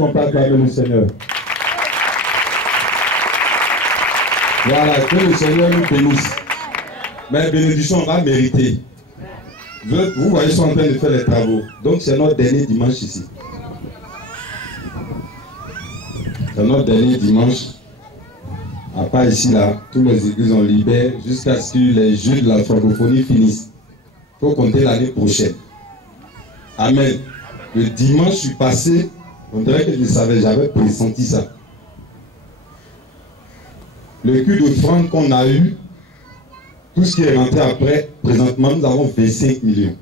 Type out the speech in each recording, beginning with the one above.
qu'on peut acclamer le Seigneur? Voilà, que le Seigneur nous bénisse. Mais bénédiction, on va mériter. Vous voyez, ils sont en train de faire les travaux. Donc c'est notre dernier dimanche ici. C'est notre dernier dimanche. À part ici, là, tous les églises ont libéré jusqu'à ce que les jeux de la francophonie finissent. Il faut compter l'année prochaine. Amen. Le dimanche, je suis passé, on dirait que je savais, j'avais pressenti ça. Le cul d'offrande qu'on a eu, tout ce qui est rentré après, présentement, nous avons 25 millions.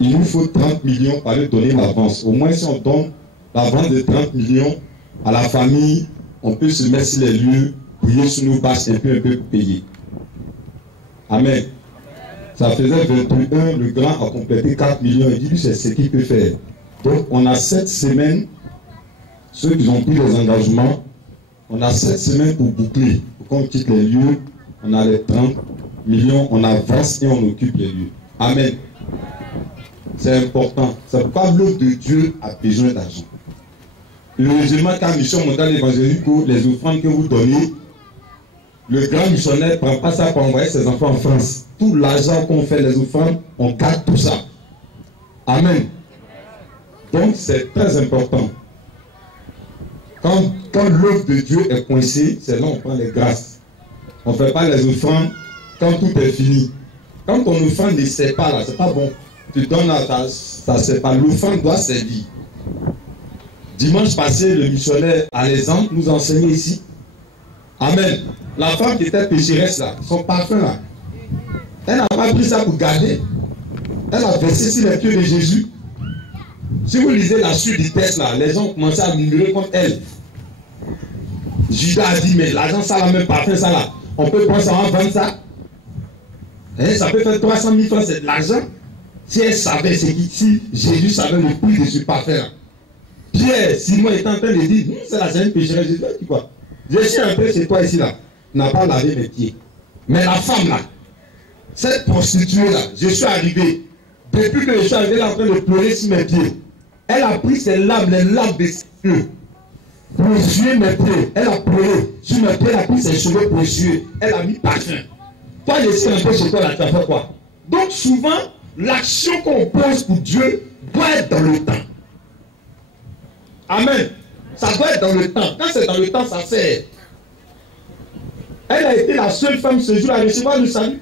Il nous faut 30 millions pour aller donner l'avance. Au moins, si on donne l'avance de 30 millions à la famille, on peut se mettre sur les lieux, prier sur nos bâches et puis un peu payer. Amen. Ça faisait 21, le grand a complété 4 millions. Il dit, lui, c'est ce qu'il peut faire. Donc, on a 7 semaines, ceux qui ont pris les engagements, on a 7 semaines pour boucler, pour qu'on quitte les lieux. On a les 30 millions, on avance et on occupe les lieux. Amen. C'est important. C'est pourquoi l'œuvre de Dieu a besoin d'argent. Le musulman qui a mission mondiale évangélique, les offrandes que vous donnez, le grand missionnaire ne prend pas ça pour envoyer ses enfants en France. Tout l'argent qu'on fait, les offrandes, on garde tout ça. Amen. Donc c'est très important. Quand l'œuvre de Dieu est coincée, c'est là qu'on prend les grâces. On ne fait pas les offrandes quand tout est fini. Quand ton offrande ne sert pas là, c'est pas bon. Tu donnes à ça ne sert pas. L'offrande doit servir. Dimanche passé, le missionnaire Alexandre nous enseignait ici. Amen. La femme qui était pécheresse là, son parfum là, elle n'a pas pris ça pour garder. Elle a versé sur les pieds de Jésus. Si vous lisez la suite du texte là, les gens ont commencé à murmurer contre elle. Judas a dit, mais l'argent ça là, même parfum ça là, on peut prendre ça, on va vendre ça. Ça peut faire 300 000 francs, c'est de l'argent. Si elle savait, si Jésus savait le prix de ce parfum là. Pierre, Simon était en train de dire, c'est la scène pécheresse. Jésus a dit quoi? Je suis entré chez toi ici là, n'a pas lavé mes pieds. Mais la femme là, cette prostituée là, je suis arrivé. Depuis que je suis arrivé, elle est en train de pleurer sur mes pieds. Elle a pris ses larmes, les larmes des cheveux, pour essuyer mes pieds. Elle a pleuré sur mes pieds, elle a pris ses cheveux pour essuyer. Elle a mis parfum. Toi, je suis entré chez toi là, tu as fait quoi? Donc souvent, l'action qu'on pose pour Dieu doit être dans le temps. Amen. Ça doit être dans le temps. Quand c'est dans le temps, ça sert. Elle a été la seule femme ce jour à recevoir le salut.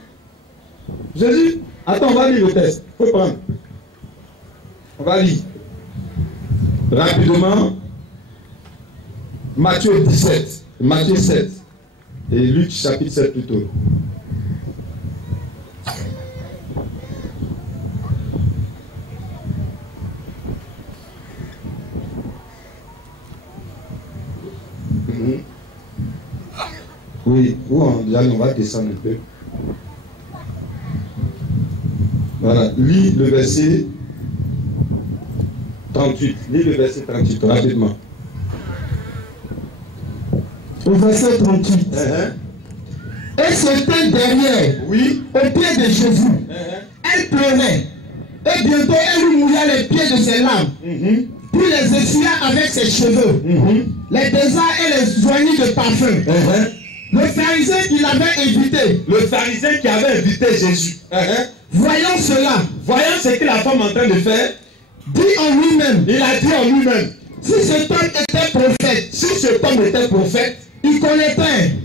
Jésus, attends, on va lire le texte. Il faut prendre. On va lire. Rapidement. Matthieu 17. Matthieu 7. Et Luc chapitre 7 plutôt. Oui, on va descendre un peu. Voilà, lis le verset 38. Lis le verset 38, rapidement. Au verset 38. Elle se tint derrière, oui, au pied de Jésus. Elle pleurait. Et bientôt, elle lui mouilla les pieds de ses larmes. Puis les essuya avec ses cheveux. Les baisa et les joignit de parfum. Le pharisien qui l'avait invité. Le pharisien qui avait invité Jésus. Voyant cela. Voyant ce que la femme est en train de faire. Dit en lui-même. Il a dit en lui-même. Si cet homme était prophète. Si cet homme était prophète. Il connaîtrait.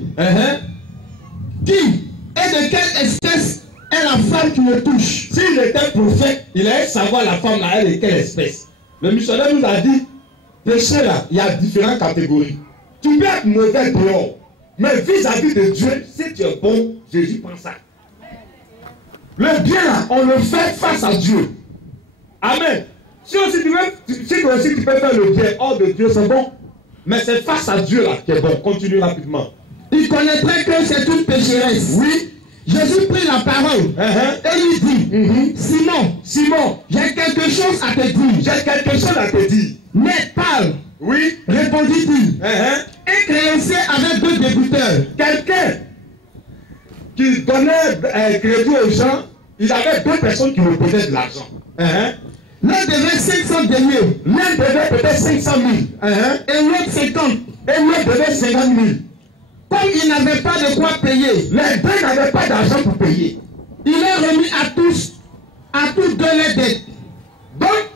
Qui et de quelle espèce est la femme qui le touche? S'il était prophète, il allait savoir la femme là, elle est quelle espèce. Le missionnaire nous a dit, péché là, il y a différentes catégories. Tu peux être mauvais dehors, mais vis-à-vis de Dieu, si tu es bon, Jésus prend ça. Le bien là, on le fait face à Dieu. Amen. Si aussi tu peux faire le bien hors de Dieu, c'est bon. Mais c'est face à Dieu là qui est bon. Continue rapidement. Il connaîtrait que c'est une pécheresse. Oui. Jésus prit la parole et lui dit, Simon, j'ai quelque chose à te dire. J'ai quelque chose à te dire. Mais parle. Oui. Répondit-il. Un créancier avec 2 débiteurs. Quelqu'un qui donnait crédit aux gens, il avait 2 personnes qui lui donnaient de l'argent. L'un L'un devait 500 deniers. L'un devait peut-être 500 000. Et l'autre 50. Et l'autre devait 50 000. Comme il n'avait pas de quoi payer, Les deux n'avaient pas d'argent pour payer. il a remis à tous deux les dettes. Donc,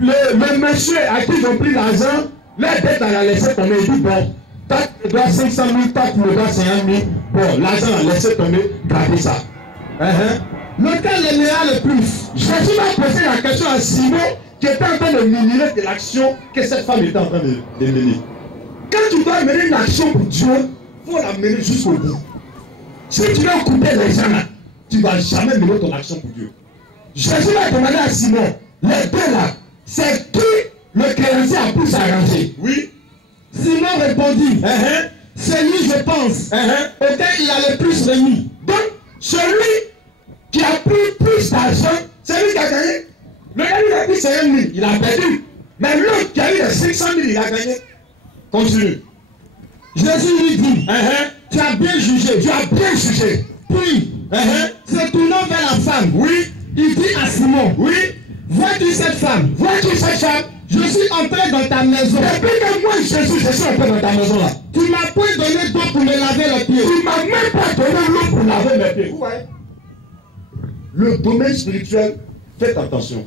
le monsieur à qui ils ont pris l'argent, la dette elle a laissé tomber. Il dit bon, toi tu dois 500 000, toi tu me dois 50 000. Bon, l'argent a laissé tomber, gardez ça. Lequel l'aimera le plus? Jésus m'a posé la question à Simon qui était en train de mener de l'action que cette femme était en train de mener. Quand tu dois mener une action pour Dieu, il faut la mener jusqu'au bout. Si tu veux écouter les gens là, tu ne vas jamais mener ton action pour Dieu. Jésus m'a demandé à Simon, les deux là, c'est qui le créancier a pu s'arranger? Oui. Simon répondit, c'est lui, je pense, auquel il a le plus remis. Donc, celui qui a pris plus d'argent, c'est lui qui a gagné. Le gars, il a pris 50 000, il a perdu. Mais l'autre qui a eu les 500 000, il a gagné. Continue. Jésus lui dit, tu as bien jugé. Tu as bien jugé. Puis, se tournant vers la femme, Oui. il dit à Simon, Oui. vois-tu cette femme? Vois-tu cette femme? Je suis entré dans ta maison. Depuis que moi, Jésus, je suis entré dans ta maison là. Tu m'as point donné d'eau pour me laver les pieds. Tu m'as même pas donné l'eau pour laver mes pieds. Ouais. Le domaine spirituel, faites attention.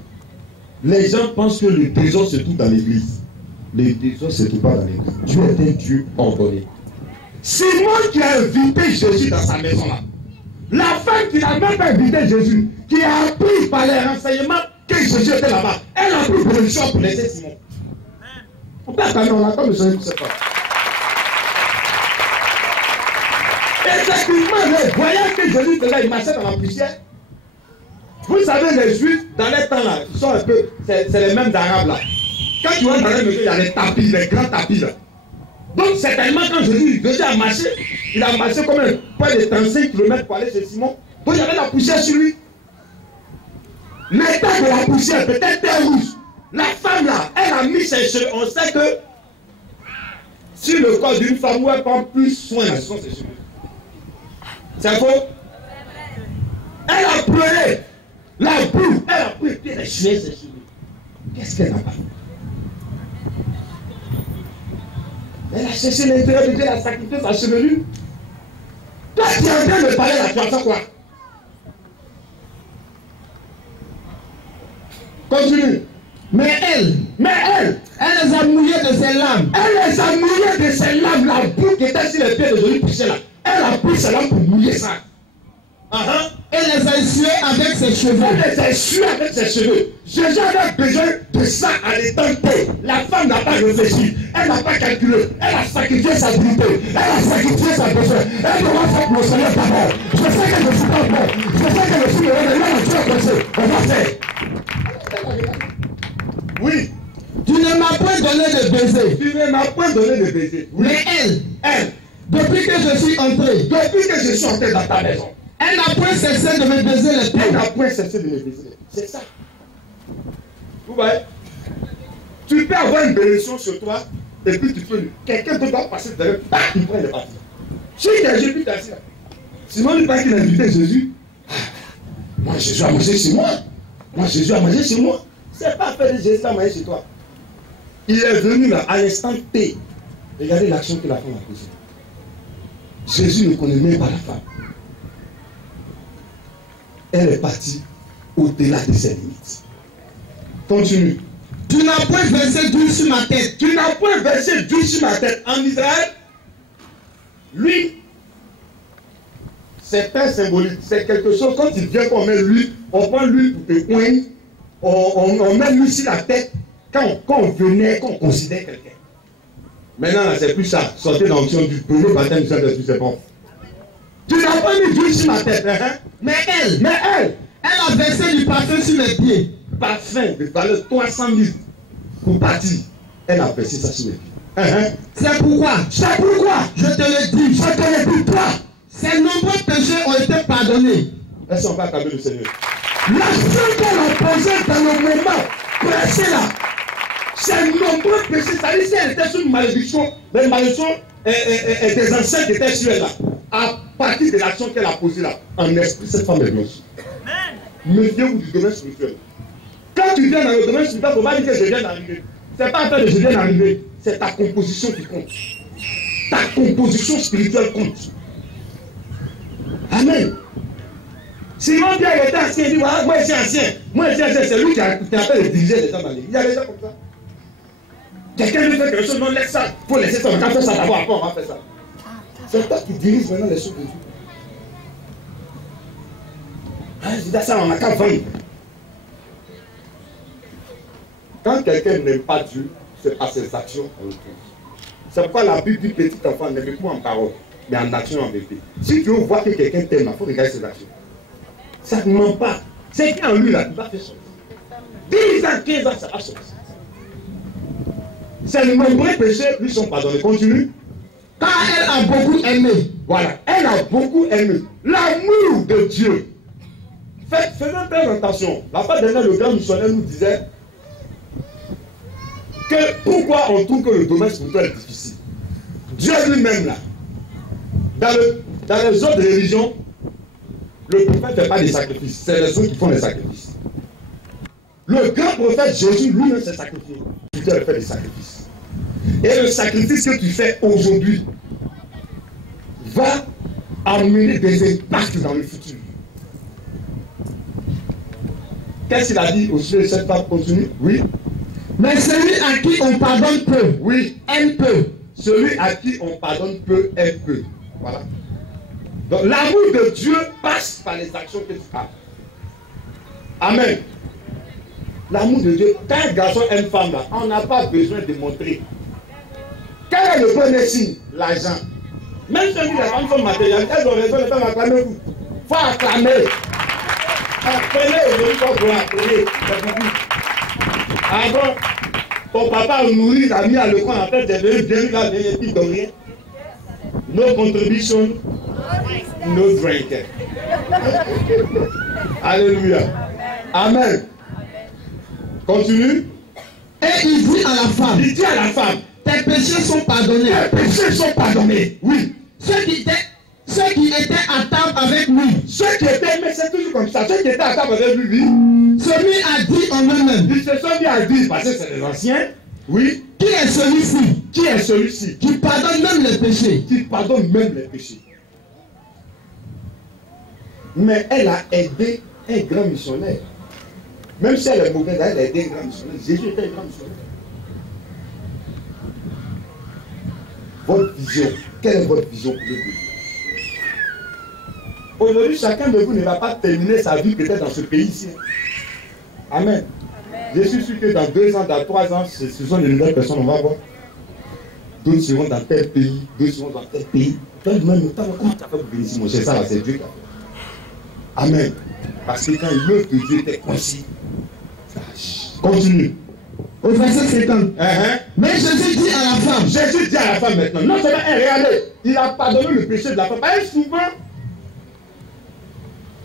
Les gens pensent que le trésor se trouve dans l'église. Le trésor ne se trouve pas dans l'église. Dieu est un Dieu ordonné. Simon qui a invité Jésus dans sa maison là. La femme qui n'a même pas invité Jésus, qui a appris par les renseignements que Jésus était là-bas, elle a pris position pour laisser Simon. Pourquoi on attend le Seigneur, je ne sais pas. Effectivement, les voyages que Jésus faisait, il marchait dans la poussière. Vous savez, les Juifs, dans les temps là, ils sont un peu, c'est les mêmes Arabes là. Quand tu vois dans les maisons, il y a les tapis, les grands tapis là. Donc certainement quand Jésus a marché, il a marché comme un point de 35 km pour aller chez Simon. Donc il y avait la poussière sur lui. L'état de la poussière, peut-être terre rouge. La femme là, elle a mis ses cheveux. On sait que sur le corps d'une femme où elle prend plus soin, ce sont ses cheveux. C'est faux? Elle a pleuré. La boue, elle a pris pied de cheveux, ses cheveux. Qu'est-ce qu'elle n'a pas fait? Elle a cherché l'intérieur de Dieu, elle a sacrifié sa chevelure. Toi qui es en train de parler là, tu entends quoi? Continue. Mais elle les a mouillés de ses larmes. Elle les a mouillés de ses larmes. La boue qui était sur les pieds de Jésus poussait là. Elle a pris ses larmes pour mouiller ça. Elle les a essuyés avec ses cheveux. Elle les a essuyés avec ses cheveux. Jésus avait besoin de ça à l'état T. La femme n'a pas réfléchi. Elle n'a pas calculé. Elle a sacrifié sa dignité. Elle a sacrifié sa besoin. Elle doit faire pour le Seigneur d'abord. Je sais que je ne suis pas bon. Je sais que je suis le roi de l'homme. Tu as pensé. On va faire. Oui. Tu ne m'as point donné de baiser. Tu ne m'as point donné de baiser. Oui. Mais elle, depuis que je suis entré dans ta maison, elle n'a point cessé de me baiser les pieds. Elle n'a point cessé de me baiser. C'est ça. Vous voyez? Tu peux avoir une bénédiction sur toi, et puis tu peux. Quelqu'un te doit passer derrière, il prend le parti. Si Jésus t'a dit, Simon il paraît qu'il a invité Jésus. Moi, Jésus a mangé chez moi. Moi, Jésus a mangé chez moi. C'est pas fait de Jésus a mangé chez toi. Il est venu là, à l'instant T. Regardez l'action que la femme a posée. Jésus ne connaît même pas la femme. Elle est partie au-delà de ses limites. Continue. Tu n'as point versé d'huile sur ma tête. Tu n'as point versé d'huile sur ma tête. En Israël, l'huile, c'est un symbolique. C'est quelque chose, quand il vient qu'on met l'huile, on prend l'huile pour te poigner, on met l'huile sur la tête quand on venait, quand on considère quelqu'un. Maintenant, là, c'est plus ça. Sortez dans l'option du premier baptême du Saint-Esprit, c'est bon. Tu n'as pas mis d'huile sur ma tête. Mais elle a versé du parfum sur mes pieds. Parfum de valeur 300 000 pour partir. Elle a versé ça sur mes pieds. C'est pourquoi, je te le dis, toi. ces nombreux péchés ont été pardonnés. Est-ce qu'on va acclamer le Seigneur? L'action qu'elle a posée dans le moment pressé là, c'est nombreux péchés. Ça dit, si elle était sur une malédiction, mais une malédiction des anciens qui étaient sur elle là, à partir de l'action qu'elle a posée là, en esprit, cette femme est blanche. Méfiez-vous du domaine spirituel. Quand tu viens dans le domaine spirituel, il ne faut pas dire que je viens d'arriver. Ce n'est pas affaire de je viens d'arriver, c'est ta composition qui compte. Ta composition spirituelle compte. Amen. Simon Pierre était ancien, il dit voilà, moi je suis ancien. Moi je suis ancien, c'est lui qui a appelé le dirigeant des gens dans l'église. Il y a des gens comme ça. Quelqu'un lui fait quelque chose, non, laisse ça. Il faut laisser ça. On va faire ça d'abord, après on va faire ça. C'est toi qui dirige maintenant les choses de Dieu. Ah, je dis ça, on n'a qu'à vendre. Quand quelqu'un n'aime pas Dieu, c'est par ses actions qu'on le trouve. C'est pourquoi la Bible dit petit enfant n'aime plus en parole, mais en action en vérité. Si tu veux voir que quelqu'un t'aime, il faut regarder ses actions. Ça ne ment pas. C'est qui en lui là, il va faire ça. 10 ans, 15 ans, ça va sortir. Ses nombreux péchés lui sont pardonnés. Continue. Car elle a beaucoup aimé. Voilà, elle a beaucoup aimé. L'amour de Dieu. Faisons très attention. La fois dernière, le grand missionnaire nous disait que pourquoi on trouve que le domaine spirituel est difficile. Dieu lui-même là, dans les autres religions, le prophète ne fait pas des sacrifices. C'est les autres qui font les sacrifices. Le grand prophète Jésus lui-même s'est sacrifié. Dieu fait des sacrifices. Et le sacrifice que tu fais aujourd'hui va amener des impacts dans le futur. Qu'est-ce qu'il a dit au sujet de cette femme? Continue. Oui. Mais celui à qui on pardonne peu, Oui. aime peu. Celui à qui on pardonne peu, aime peu. Voilà. Donc l'amour de Dieu passe par les actions que tu as. Amen. L'amour de Dieu, quand un garçon aime une femme, là, on n'a pas besoin de montrer. Quel est le premier signe? L'argent. Même si les femmes sont matérielles, elles ont raison de faire acclamer vous. Il faut acclamer. Appelez aujourd'hui pour appeler. Avant, ton papa a nourri, il a mis à l'école, en fait, c'est venu bien, il a venu, et puis de rien. No contribution, no drink. Alléluia. Amen. Continue. Et il dit à la femme, Il dit à la femme, tes péchés sont pardonnés. tes péchés sont pardonnés. Oui. Ceux qui étaient à table avec lui. Ceux qui étaient, mais c'est toujours comme ça, ceux qui étaient à table avec lui, Celui a dit en eux-mêmes. ils se sont mis à dire, parce que c'est les anciens, oui. Qui est celui-ci? Qui est celui-ci? Qui pardonne même les péchés. Qui pardonne même les péchés. Mais elle a aidé un grand missionnaire. Même si elle est mauvaise, elle a aidé un grand missionnaire. Jésus était un grand missionnaire. Votre vision, quelle est votre vision pour le Dieu? Aujourd'hui, chacun de vous ne va pas terminer sa vie peut-être dans ce pays-ci. Amen. Je suis sûr que dans 2 ans, dans 3 ans, ce sont de nouvelles personnes, on va voir. D'autres seront dans tel pays, d'autres seront dans tel pays. Toi, même temps, comment tu as fait pour bénir mon cher? Ça, là, c'est Dieu qui a fait. Amen. Parce que quand l'œuvre de Dieu était concis. Continue. Au verset 50. Mais Jésus dit à la femme. Jésus dit à la femme maintenant. Non seulement elle, regardez, il a pardonné le péché de la femme. Et souvent,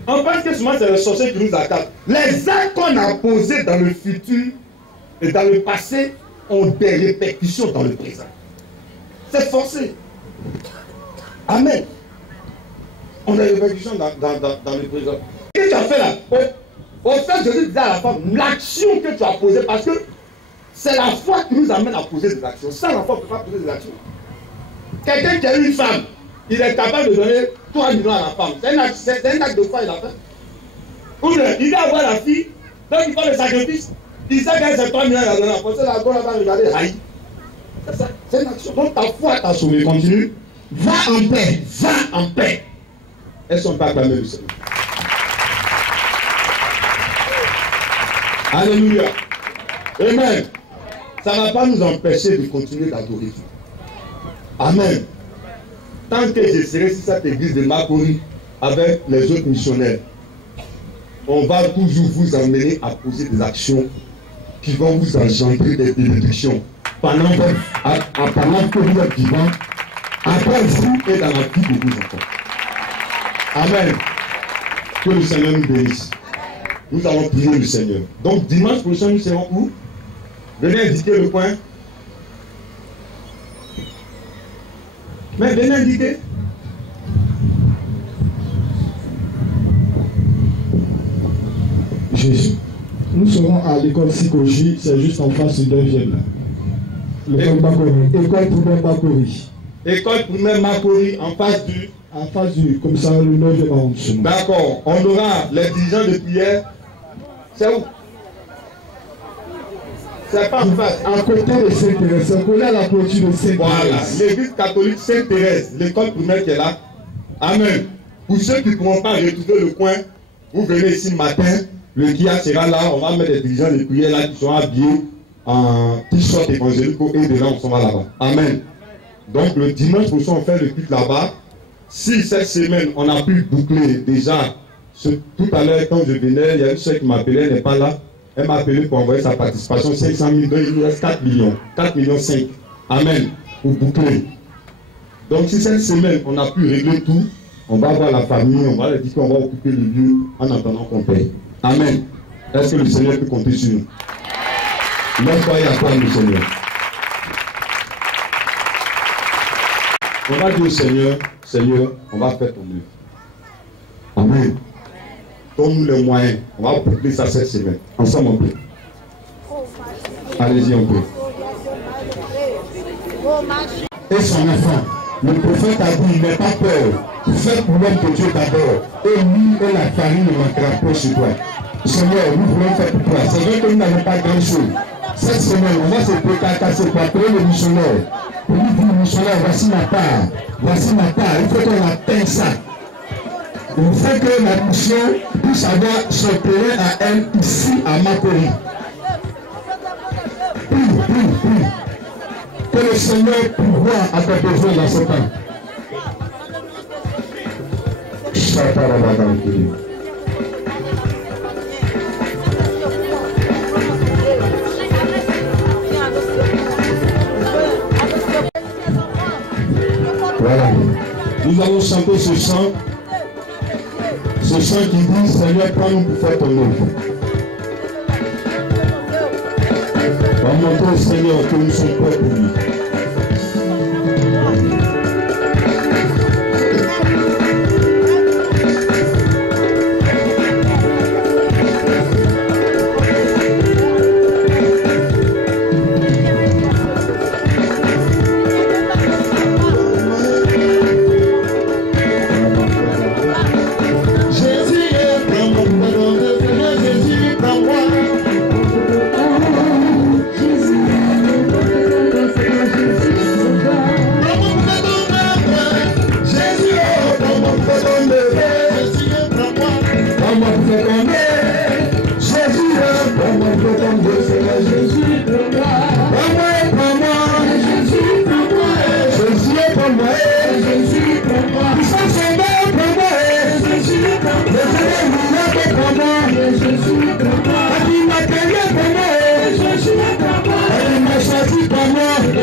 on pense que souvent c'est le sorcier qui nous attaque. Les actes qu'on a posés dans le futur et dans le passé ont des répercussions dans le présent. C'est forcé. Amen. On a des répercussions dans le présent. Qu'est-ce que tu as fait là? Au fait, Jésus disait à la femme, l'action que tu as posée, parce que c'est la foi qui nous amène à poser des actions. Sans la foi, on ne peut pas poser des actions. Quelqu'un qui a une femme, il est capable de donner 3 millions à la femme. C'est un acte de foi, il a fait. Ou bien, il va avoir la fille, donc il fait le sacrifice. Il sait qu'elle c'est 3 millions à la donner. Parce que la go va regarder, aïe. C'est ça, c'est une action. Donc ta foi t'a sauvé. Continue. Va en paix. Va en paix. Elles sont pas acclamées du Seigneur. Alléluia. Amen. Ça ne va pas nous empêcher de continuer d'adorer Dieu. Amen. Tant que je serai sur cette église de Makori avec les autres missionnaires, on va toujours vous emmener à poser des actions qui vont vous engendrer des bénédictions pendant que vous êtes vivant, après vous et dans la vie de vos enfants. Amen. Que le Seigneur nous bénisse. Nous allons prier le Seigneur. Donc dimanche prochain, nous serons où? Venez indiquer le point. Mais venez indiquer. Jésus. Nous serons à l'école psychologie, c'est juste en face du 9e. L'école Makori. École primaire Makori. École primaire Makori, en face du commissariat du 9e arrondissement. D'accord. On aura les dirigeants de prière. C'est où? C'est pas en face. À côté de Sainte-Thérèse. C'est collé à la clôture de Sainte-Thérèse. Voilà. L'église catholique Sainte-Thérèse, l'école primaire qui est là. Amen. Pour ceux qui ne pourront pas retrouver le coin, vous venez ici matin. Le guia sera là. On va mettre les dirigeants de prière là qui sont habillés en t-shirt évangélique et de là on s'en va là-bas. Amen. Donc le dimanche prochain on fait le culte là-bas. Si cette semaine on a pu boucler déjà, tout à l'heure quand je venais, il y a une soeur qui m'appelait, elle n'est pas là. Elle m'a appelé pour envoyer sa participation 500 000, donc il nous reste 4 millions. 4 millions 5. Amen. Pour boucler. Donc si cette semaine on a pu régler tout, on va voir la famille, on va leur dire qu'on va occuper le lieu en attendant qu'on paye. Amen. Est-ce que le Seigneur peut compter sur nous? Laisse-moi y attendre le Seigneur. On va dire au Seigneur, Seigneur, on va faire ton mieux. Amen. Donne-nous les moyens. On va boucler ça cette semaine. Ensemble on peut. Allez-y on peut. Et son enfant, le prophète a dit, n'aie pas peur. Faites pour l'homme de Dieu d'abord. Et lui et la famille ne manquera pas chez toi. Seigneur, nous voulons faire pour toi. C'est vrai que nous n'avons pas grand-chose. Cette semaine, on va se précasser pour appeler le missionnaire. Pour lui dire, missionnaire, voici ma part. Voici ma part. Il faut qu'on atteigne ça. Il faut que la mission puisse avoir son terrain à elle ici à Makori. Prie. Que le Seigneur pourvoie à tes besoins dans ce temps. Voilà. Nous allons chanter ce chant qui dit, Seigneur, prends-nous pour faire ton œuvre. On va montrer au Seigneur que nous sommes prêts pour lui.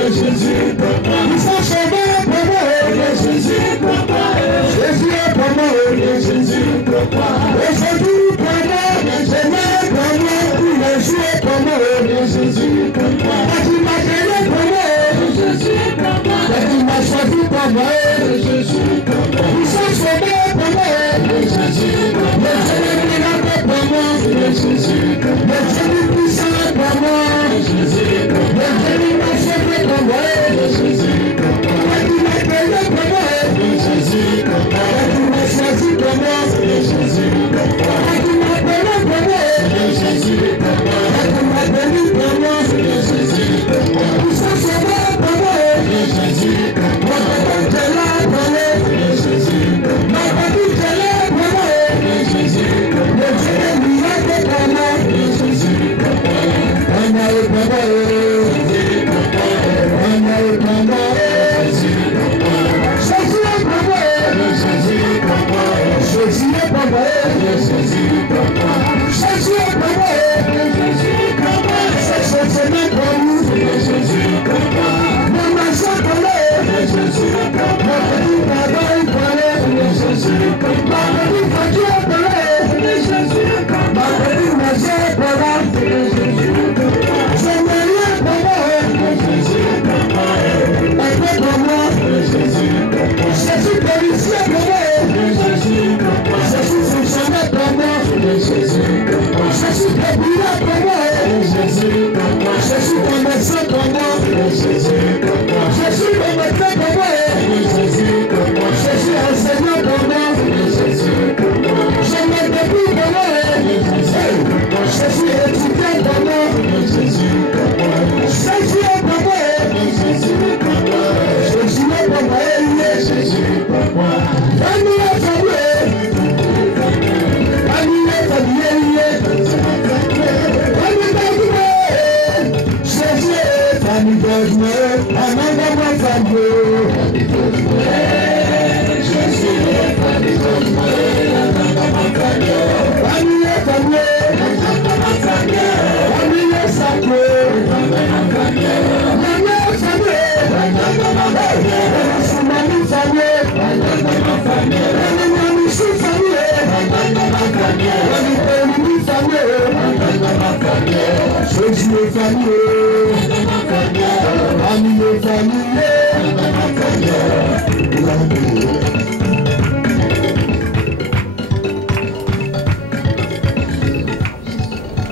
Jésus, Happy birthday, another one from you. Happy birthday, just happy birthday, another one from you. Happy birthday, another one from you. Happy birthday, another one from you. Happy birthday, another one from you. Somebody from you, another one from you. Another shoot from you, another one from you. Another from you, another one from you. Just from you.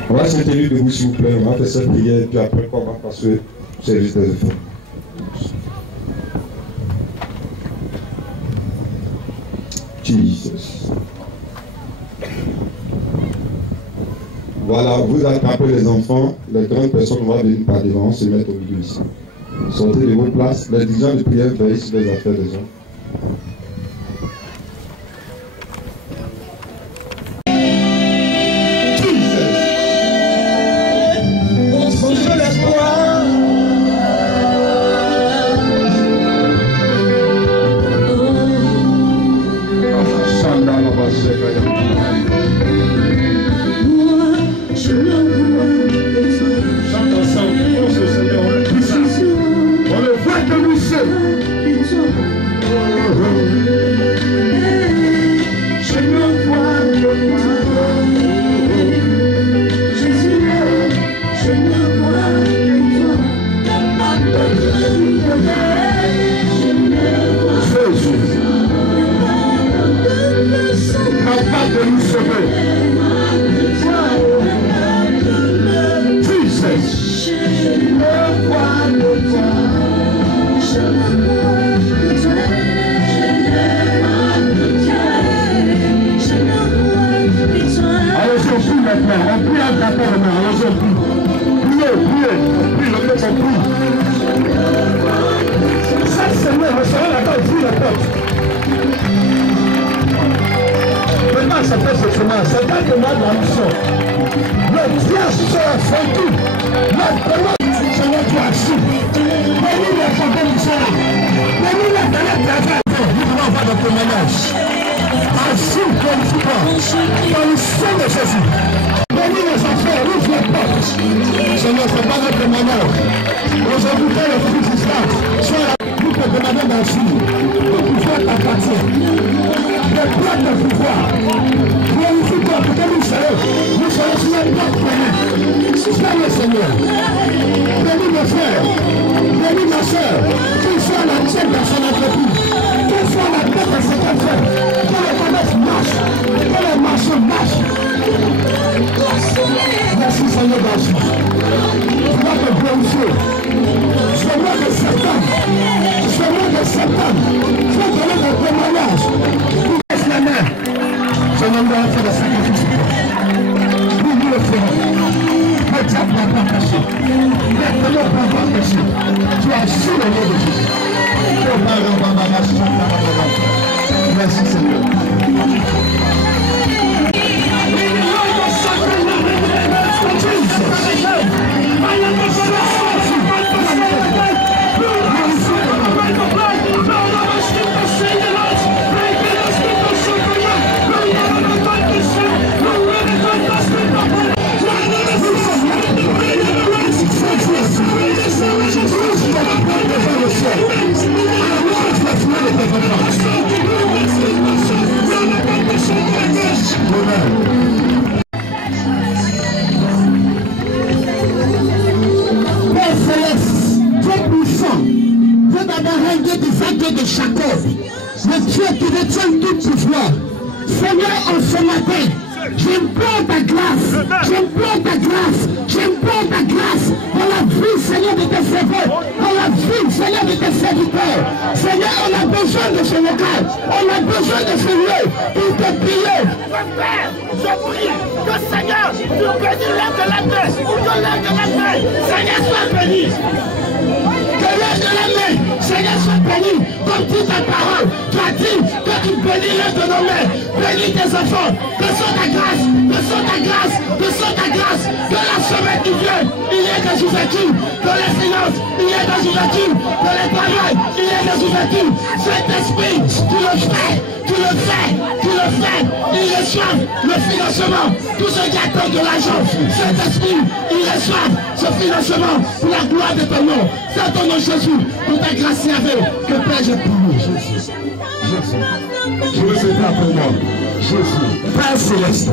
On va se tenir debout s'il vous plaît, on va faire cette prière et puis après on va passer au service des enfants. Jesus. Voilà, vous attrapez les enfants, les grandes personnes vont venir par devant, se mettre au milieu ici. Sortez de vos places, les dirigeants de prière veillent sur les affaires des gens. Seigneur, sois béni. Que l'œuvre de la main, Seigneur, sois béni. Comme dit ta parole, tu as dit que tu bénirais de nos mains. Bénis tes enfants. Reçois ta grâce. Reçois ta grâce. Reçois ta grâce. Que la semaine qui vient, il y ait des ouvertures. Que les finances, il y ait des ouvertures. Que les travail, il y ait des ouvertures. Saint-Esprit, tu le fais. Tu le fais. Tu le fais. Il reçoit le financement. Tous ceux qui attendent de l'argent. Saint-Esprit, il reçoit ce financement pour la gloire de ton nom. C'est ton nom Jésus. Pour ta grâce et avec. Que Père, je prie. Jésus. Je vais répéter après moi. Jésus. Père Céleste.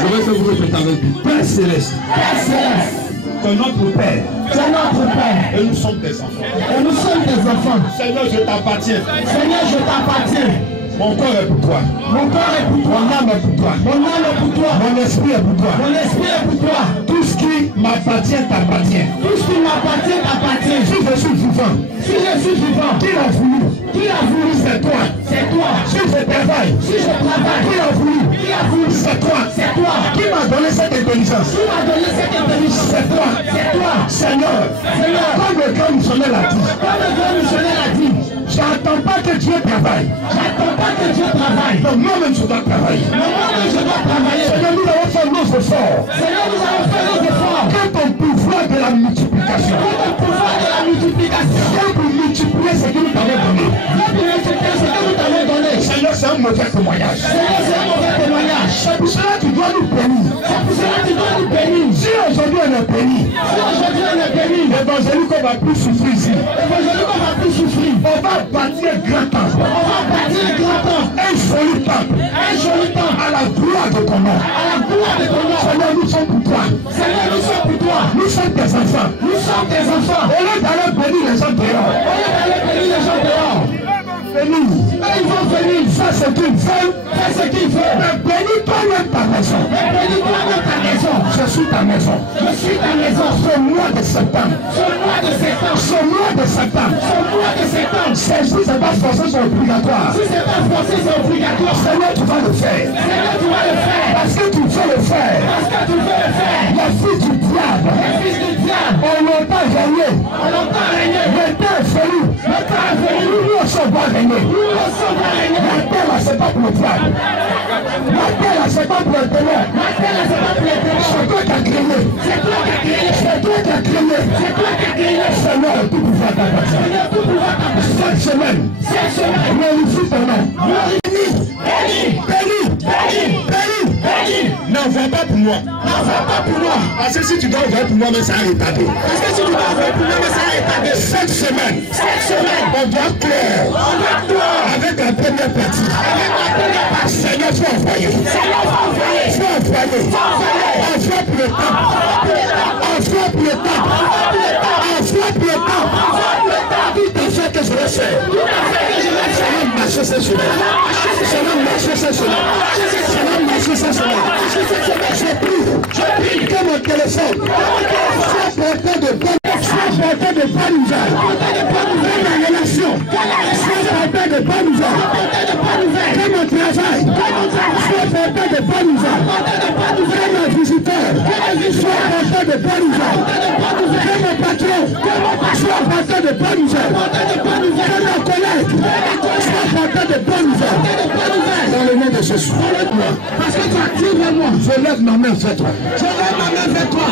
Je vais vous répéter avec lui. Père Céleste. Père Céleste. C'est notre Père. C'est notre Père. Et nous sommes tes enfants. Et nous sommes tes enfants. Seigneur, je t'appartiens. Seigneur, je t'appartiens. Mon corps est pour toi. Mon corps est pour toi. Mon âme est pour toi. Mon âme est pour toi. Mon esprit est pour toi. Mon esprit est pour toi. Tout ce qui m'appartient t'appartient. Tout ce qui m'appartient t'appartient. Si je suis vivant, Si je suis vivant, qui l'a voulu? qui a voulu? C'est toi. C'est toi. Si je travaille, Si je travaille, qui l'a voulu? qui a voulu? C'est toi. C'est toi. Qui m'a donné cette intelligence? Qui m'a donné cette intelligence? C'est toi. C'est toi. Seigneur, Seigneur, comme le grand missionnaire l'a dit, comme le grand missionnaire l'a dit, j'attends pas que Dieu travaille. j'attends pas que Dieu travaille. Donc moi-même je dois travailler. Mais moi-même je dois travailler. Seigneur, nous avons fait nos efforts. Seigneur, nous allons faire nos efforts. Quel est ton pouvoir de la multiplication? Pour le pouvoir de la multiplication. Viens pour multiplier ce que nous t'avons donné. Viens pour multiplier ce que nous t'avons donné. Seigneur, c'est un mauvais témoignage. Seigneur, c'est un mauvais témoignage. C'est pour cela que tu dois nous bénir. C'est pour cela que tu dois nous bénir. Si aujourd'hui on est béni, Si aujourd'hui on est béni, l'évangélique on va plus souffrir ici. l'évangélique on va plus souffrir. On va bâtir un grand temple. On va bâtir un grand temple. Un joli temple. Un joli temple. À la gloire de ton nom. À la gloire de ton nom. Seigneur, nous sommes pour toi. Seigneur, nous sommes pour toi. Nous sommes tes enfants. Nous sommes tes enfants. Au lieu d'aller bénir les gens dehors, Au lieu d'aller bénir les gens dehors, bénis. eux ils vont venir. Fais ce qu'ils veulent. Fais ce qu'ils veulent. Mais bénis toi-même ta maison. Mais bénis-toi dans ta maison. Je suis ta maison. Je suis ta maison. Ce mois de septembre. Ce mois de septembre. Ce mois de septembre. Ce mois de septembre. Ces jours, c'est pas forcé, c'est obligatoire. Si c'est pas forcé, c'est obligatoire. Seigneur, tu vas le faire. Seigneur, tu vas le faire. Parce que tu veux le faire. Parce que tu veux le faire. La fille du diable. Les fils du diable. On n'a pas gagné. On longtemps régné. Le temps est venu. Le temps est venu. Nous aussi, on va régner. Nous aussi, on va régner. La terre, là, c'est pas pour le diable. La terre, là, c'est pas pour le démon. La terre, là, c'est pas pour les démons. C'est toi qui as créé. C'est toi qui as créé. C'est toi qui as créé. C'est toi qui as créé. Seigneur, tout pouvoir t'appartient. Seigneur, tout pouvoir t'appartient. Cette semaine, Cette semaine, glorifie ton nom. béni, béni, Béni. béni, Béni. béni. N'envoie pas pour moi. N'envoie pas pour moi. Parce que si tu dois envoyer pour moi, mais ça a retardé. Parce que si tu dois envoyer pour moi, mais ça a retardé. Cette semaine, on doit clore On va clore avec la première partie. avec la première partie. Seigneur, faut envoyer. Seigneur, va envoyer. Faut envoyer. Envoie pour le temps. Envoie pour le temps. Envoie pour le temps. Tout à fait que je vais faire. Ça va marcher cette semaine. Ça va marcher cette semaine. Ça va marcher cette semaine. Je prie que mon téléphone soit porté de bonnes nouvelles. Que ma relation soit portée de bonnes nouvelles. Que mon travail soit porté de bonnes nouvelles. Que mon visiteur soit porté de bonnes nouvelles. Que mon patron soit porté de bonnes nouvelles. Que mon collègue soit porté de bonnes nouvelles. Dans le nom de Jésus. Parce que tu as dit vers moi. Je lève ma main vers toi. Je lève ma main vers toi.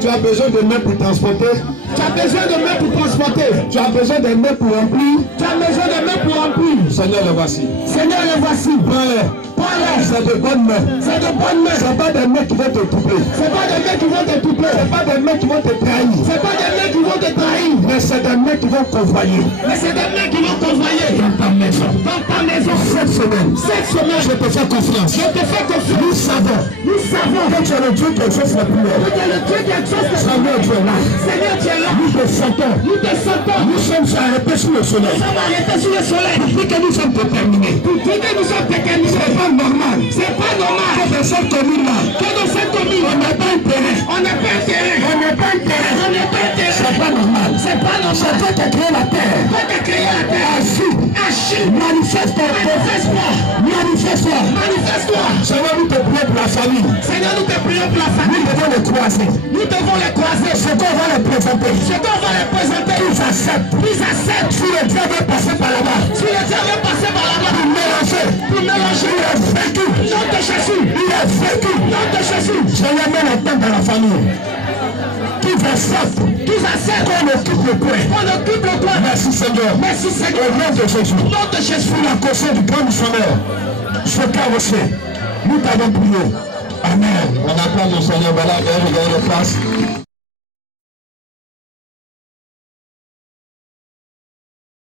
Tu as besoin de mains pour transporter. Tu as besoin de mains pour transporter. Tu as besoin de mains pour remplir. Tu as besoin de mains pour remplir. Seigneur, le voici. Seigneur, les voici. Prends-les. Prends-les. C'est de bonnes mains. C'est de bonnes mains. C'est pas des mains qui vont te doubler. C'est pas des mains qui vont te doubler. C'est pas des mains qui vont te trahir. C'est pas des mains qui vont te trahir. Mais c'est des mains qui vont convoyer. Mais c'est des mains qui vont t'envoyer Dans ta maison. dans ta maison. Cette semaine, Je te fais confiance. te fais confiance. Nous savons que tu es le Dieu qui exauce la prière. Tu es le Dieu qui exauce. Seigneur, tu es là. Seigneur, tu es là. Nous te sentons. Nous te sentons. Nous sommes arrêtés sous le soleil. Nous sommes arrêtés sous le soleil. Depuis que nous sommes déterminés. Pour dire que nous sommes déterminés. C'est pas normal. C'est pas normal. Que dans cette commune-là, Que dans cette commune, on n'a pas intérêt. on n'a pas intérêt. On n'a pas intérêt. On n'a pas intérêt. C'est pas normal. C'est pas normal. Je vais te créer la terre. Agis. Manifeste-toi. Manifeste-toi. Seigneur, nous te prions pour la famille. Nous devons les croiser. Ce qu'on va les présenter. Qu'ils acceptent. Si le diable est passé par là-bas. Pour mélanger. Il est vaincu. Seigneur, mets la tête dans la famille. Qu'ils acceptent. Qu'on occupe le point. Merci Seigneur. Au nom de Jésus. Pour la caution du grand missionnaire. Ce cas aussi. Nous t'avons prié. Amen. On acclame le Seigneur. Voilà, regardez le place.